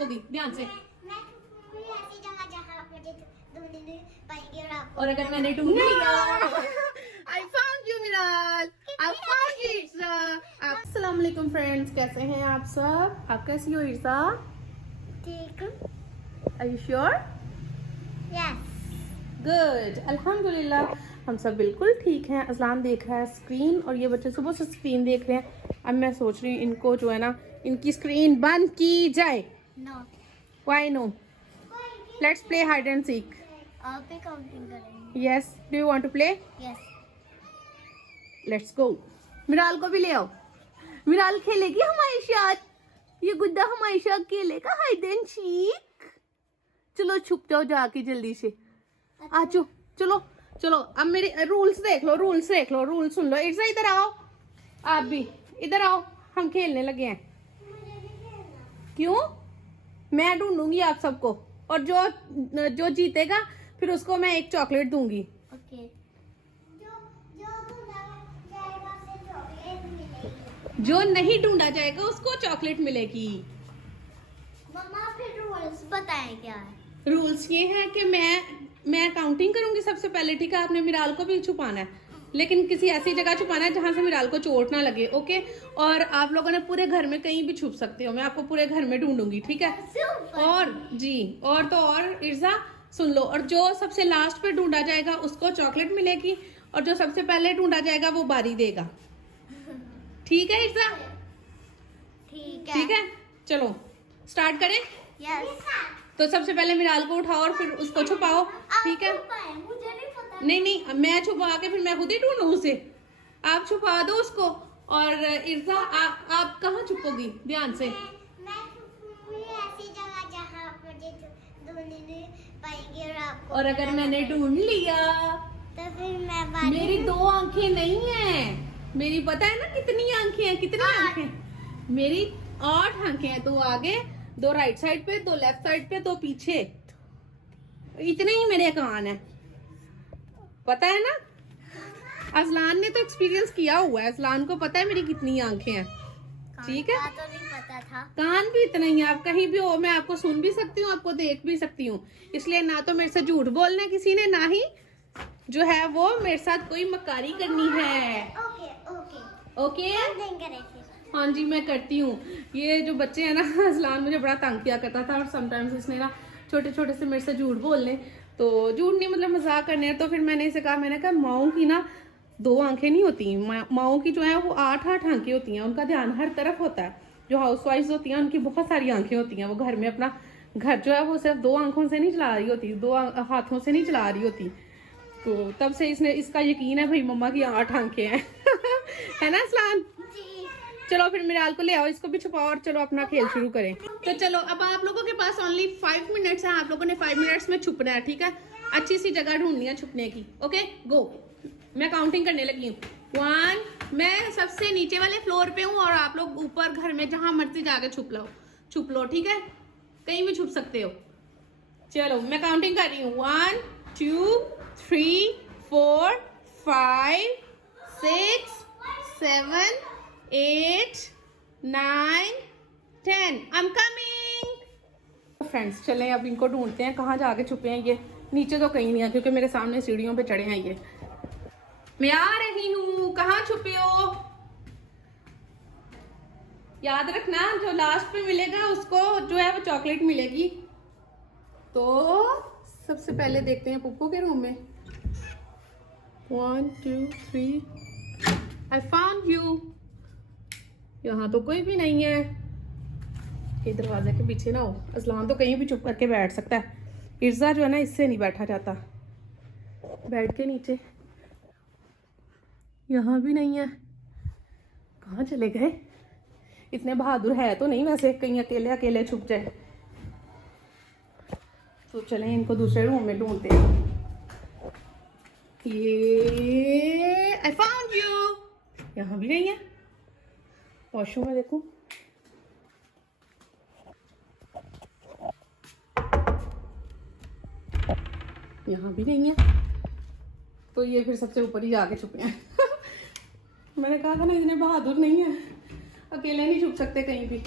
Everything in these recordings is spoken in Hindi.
छुपोगी ध्यान से? मैं छुपूंगी ऐसी जगह जहाँ मुझे ढूंढ नहीं पाएंगे और आपको। और अगर मैंने ढूंढ लिया, I found you मिराल, I found you इर्सा। अस्सलाम वालेकुम फ्रेंड्स, कैसे हैं आप सब? आप कैसी हो इर्सा? ठीक हूँ। Are you sure? Yes. Good, अल्हम्दुलिल्लाह हम सब बिल्कुल ठीक हैं। असलान देख रहा है स्क्रीन और ये बच्चे सुबह से स्क्रीन देख रहे हैं। अब मैं सोच रही हूँ इनको जो है ना, इनकी स्क्रीन बंद की जाए। No. Why no? Let's play hide and seek. आप भी काउंटिंग करेंगे? Yes. Do you want to play? Yes. Let's go. मिराल को भी ले आओ। मिराल खेलेगी हमारे साथ। ये गुड्डा हमारे साथ खेलेगा हाइड एंड सीक। चलो छुप जाओ जाके जल्दी से। आजो चलो चलो। अब मेरे रूल्स देख लो, रूल्स देख लो, रूल्स सुन लो। इर्सा इधर आओ, आप भी इधर आओ, हम खेलने लगे हैं। क्यों? मैं ढूंढूंगी आप सबको और जो जीतेगा फिर उसको मैं एक चॉकलेट दूंगी। ओके। जो ढूंढा जाएगा उसे चॉकलेट मिलेगी। जो नहीं ढूंढा जाएगा उसको चॉकलेट मिलेगी। मम्मा फिर रूल्स बताएं क्या है? रूल्स ये है कि मैं काउंटिंग करूंगी सबसे पहले, ठीक है? आपने मिराल को भी छुपाना है, लेकिन किसी ऐसी जगह छुपाना है जहां से मिराल को चोट ना लगे, ओके? और आप लोगों ने पूरे घर में कहीं भी छुप सकते हो, मैं आपको पूरे घर में ढूंढूंगी, ठीक है? और जी और तो और इर्सा सुन लो, और जो सबसे लास्ट पे ढूंढा जाएगा उसको चॉकलेट मिलेगी और जो सबसे पहले ढूंढा जाएगा वो बारी देगा। ठीक है इर्सा? ठीक है, चलो स्टार्ट करें। यस। तो सबसे पहले मिराल को उठाओ और फिर उसको छुपाओ, ठीक है? मुझे नहीं पता। नहीं, मैं छुपा के फिर मैं खुद ही ढूंढूं उसे। आप छुपा दो उसको। और इर्सा आप कहाँ छुपोगी ध्यान से? मैं छुपूंगी ऐसी जगह जहाँ मुझे ढूंढ नहीं पाएंगे और आपको। और अगर मैंने ढूंढ लिया तो फिर मैं मेरी 2 आंखें नहीं है, मेरी पता है ना कितनी आंखें हैं? कितनी आंखें? मेरी 8 आंखें हैं। 2 आगे, 2 राइट साइड पे, 2 लेफ्ट साइड पे, 2 पीछे। इतने ही मेरे कान है, पता है ना? असलान ने तो एक्सपीरियंस किया हुआ है, असलान को पता है मेरी कितनी आंखें हैं, ठीक है? तो नहीं पता था। कान भी इतना ही है। आप कहीं भी हो, मैं आपको सुन भी सकती हूँ, आपको देख भी सकती हूँ। इसलिए ना तो मेरे से झूठ बोलना है किसी ने, ना ही जो है वो मेरे साथ कोई मक्कारी करनी है। Okay okay okay? करें फिर। हाँ जी, मैं करती हूँ। ये जो बच्चे हैं ना, असलान मुझे बड़ा तंग किया करता था और समटाइम्स इसने ना छोटे छोटे से मेरे से झूठ बोलने, तो झूठ नहीं मतलब मजाक करने। तो फिर मैंने इसे कहा, मैंने कहा माओ की ना 2 आंखें नहीं होती, माओ की जो है वो 8 आंखें होती हैं। उनका ध्यान हर तरफ होता है। जो हाउसवाइफ होती हैं उनकी बहुत सारी आंखें होती हैं। वो घर में अपना घर जो है वो सिर्फ 2 आंखों से नहीं चला रही होती, 2 हाथों से नहीं चला रही होती। तो तब से इसका यकीन है भाई मम्मा की 8 आंखें हैं। है ना असलान? चलो फिर मिराल को ले आओ, इसको भी छुपाओ और चलो अपना खेल शुरू करें। तो चलो अब आप लोगों के पास ओनली 5 मिनट्स है। आप लोगों ने 5 मिनट्स में छुपना है, ठीक है? अच्छी सी जगह ढूंढनी है छुपने की। Okay go. मैं काउंटिंग करने लगी हूँ। 1, मैं सबसे नीचे वाले फ्लोर पे हूँ और आप लोग ऊपर घर में जहां मर्जी जाके छुप लो, ठीक है? कहीं भी छुप सकते हो। चलो मैं काउंटिंग कर रही हूँ। 1 2 3 4 5 6 7 8 9 10 I'm coming। फ्रेंड्स चलें अब इनको ढूंढते हैं कहाँ जाके छुपे हैं ये। नीचे तो कहीं नहीं है क्योंकि मेरे सामने सीढ़ियों पे चढ़े हैं ये। मैं आ रही हूँ, कहाँ छुपे हो? याद रखना जो लास्ट पे मिलेगा उसको जो है वो चॉकलेट मिलेगी। तो सबसे पहले देखते हैं पुप्पू के रूम में। 1 2 3 I found you। यहाँ तो कोई भी नहीं है। ये दरवाजे के पीछे ना हो। असलान तो कहीं भी चुप करके बैठ सकता है। इर्जा जो है ना इससे नहीं बैठा जाता। बेड के नीचे यहाँ भी नहीं है। कहाँ चले गए? इतने बहादुर है तो नहीं वैसे, कहीं अकेले अकेले छुप जाए। तो चलें इनको दूसरे रूम में ढूंढते हैं। ये I found you। यहाँ भी नहीं है। वॉशरूम में देखूं। यहाँ भी नहीं है। तो ये फिर सबसे ऊपर ही जाके छुपे हैं। मैंने कहा था ना इतने बहादुर नहीं है, अकेले नहीं छुप सकते कहीं भी।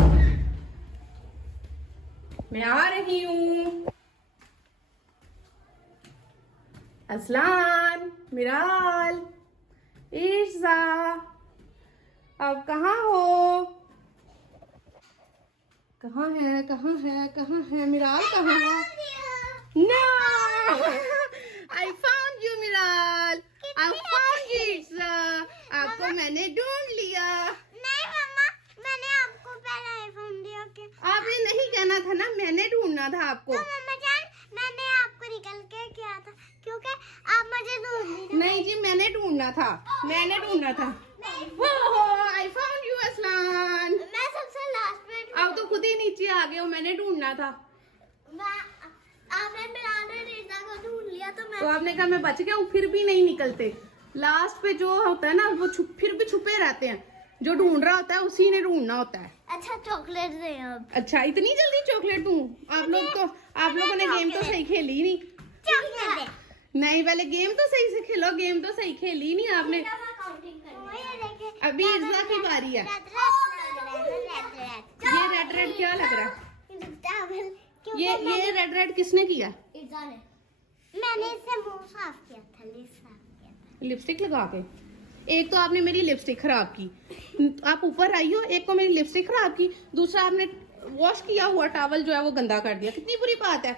मैं आ रही हूँ। असलान, मिराल, ईर्जा, अब कहाँ हो? कहाँ है, कहाँ है, कहाँ है मिराल? कहाँ है? No! I found you, मिराल। I found you, ईर्जा। आपको मैंने ढूंढ लिया। नहीं मम्मा, मैंने आपको पहले आईफोन दिया कि आपने नहीं कहना था ना, मैंने ढूंढना था आपको। तो मम्मा जान, मैंने आपको निकल के किया था क्योंकि आप मुझे ढूंढ नहीं जी, मैंने ढूंढना था, मैंने ढूंढना था। I found you, Aslan. मैं सबसे लास्ट में आप तो खुद ही नीचे आ गए हो, मैंने ढूंढना था। आपने मिराल और रीता को ढूंढ लिया तो मैं तो आपने कहा मैं बच गया हूँ, फिर भी नहीं निकलते। लास्ट पे जो होता है ना, वो फिर भी छुपे रहते हैं। जो ढूंढ रहा होता है उसी ने ढूंढना होता है। अच्छा चॉकलेट दे अब। अच्छा, इतनी जल्दी चॉकलेट दूं? आप लोगों ने गेम तो सही खेली नहीं। चॉकलेट दे। नहीं, पहले गेम तो सही से खेलो, गेम तो सही खेली नहीं आपने। अभी ईर्जा की बारी है। ये रेड रेड क्या लग रहा है? ये रेड रेड किसने किया? मैंने इससे मुंह साफ किया था, लिप साफ किया था। लिपस्टिक लगा के। एक तो आपने मेरी लिपस्टिक खराब की, आप ऊपर आई हो, एक को मेरी लिपस्टिक खराब की, दूसरा आपने वॉश किया हुआ टॉवल जो है वो गंदा कर दिया। कितनी बुरी बात है।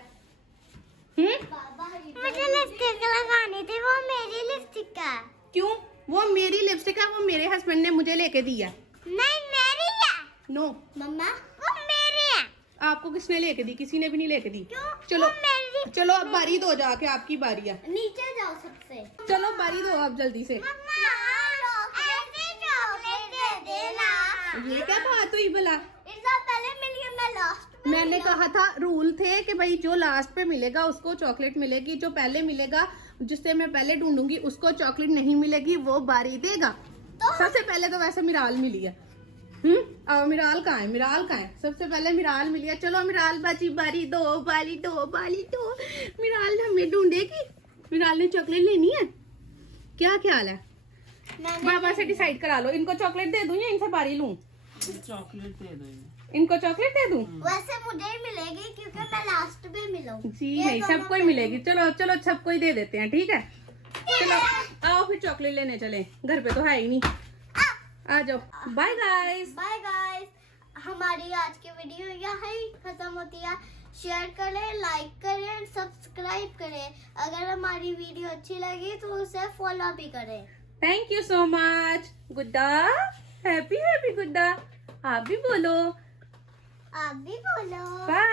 मुझे लिपस्टिक लगानी थी, वो मेरी लिपस्टिक है। क्यों? वो मेरी लिपस्टिक है, वो मेरे हस्बैंड ने मुझे लेके दी है। नहीं मेरी है। नो, मम्मा वो मेरी है। आपको किसने लेके दी? किसी ने भी नहीं लेके दी। क्यों? चलो वो मेरी। चलो, अब बारी दो जाके, आपकी बारी है। नीचे जाओ सबसे। चलो बारी दो अब जल्दी से। मम्मा ऐसे चॉकलेट दे देना। ये क्या बात हुई भला? इससे पहले मिलिए, मैं लास्ट में मैंने कहा था, रूल थे कि भाई जो लास्ट पे मिलेगा उसको चॉकलेट मिलेगी, जो पहले मिलेगा, जिससे मैं पहले ढूंढूंगी, उसको चॉकलेट नहीं मिलेगी, वो बारी देगा। सबसे पहले तो वैसे मिराल मिली है। अब मिराल कहाँ है? मिराल कहाँ है? सबसे पहले मिराल मिली है। चलो मिराल बाजी, बारी दो, बारी दो, बारी दो। मिराल हमें ढूंढेगी। मिराल ने चॉकलेट लेनी है। क्या ख्याल है? बाबा से डिसाइड करा लो, इनको चॉकलेट दे दूं या इनसे बारी लूं? चॉकलेट दे दो। इनको चॉकलेट दे दूं? वैसे मुझे ही मिलेगी क्योंकि मैं लास्ट में मिलूंगी। जी नहीं, सबको ही मिलेगी। चलो चलो, सबको ही दे देते हैं, ठीक है। चलो आओ फिर चॉकलेट लेने चले, घर पे तो है ही नहीं। आ जाओ। Bye guys. बाय गाइस, हमारी आज की वीडियो यहाँ ही खत्म होती है। शेयर करें, लाइक करें, सब्सक्राइब करें। अगर हमारी वीडियो अच्छी लगी तो उसे फॉलो भी करें। Thank you so much. गुड्डा, हैप्पी हैप्पी गुड्डा, आप भी बोलो। आप भी बोलो। बाय।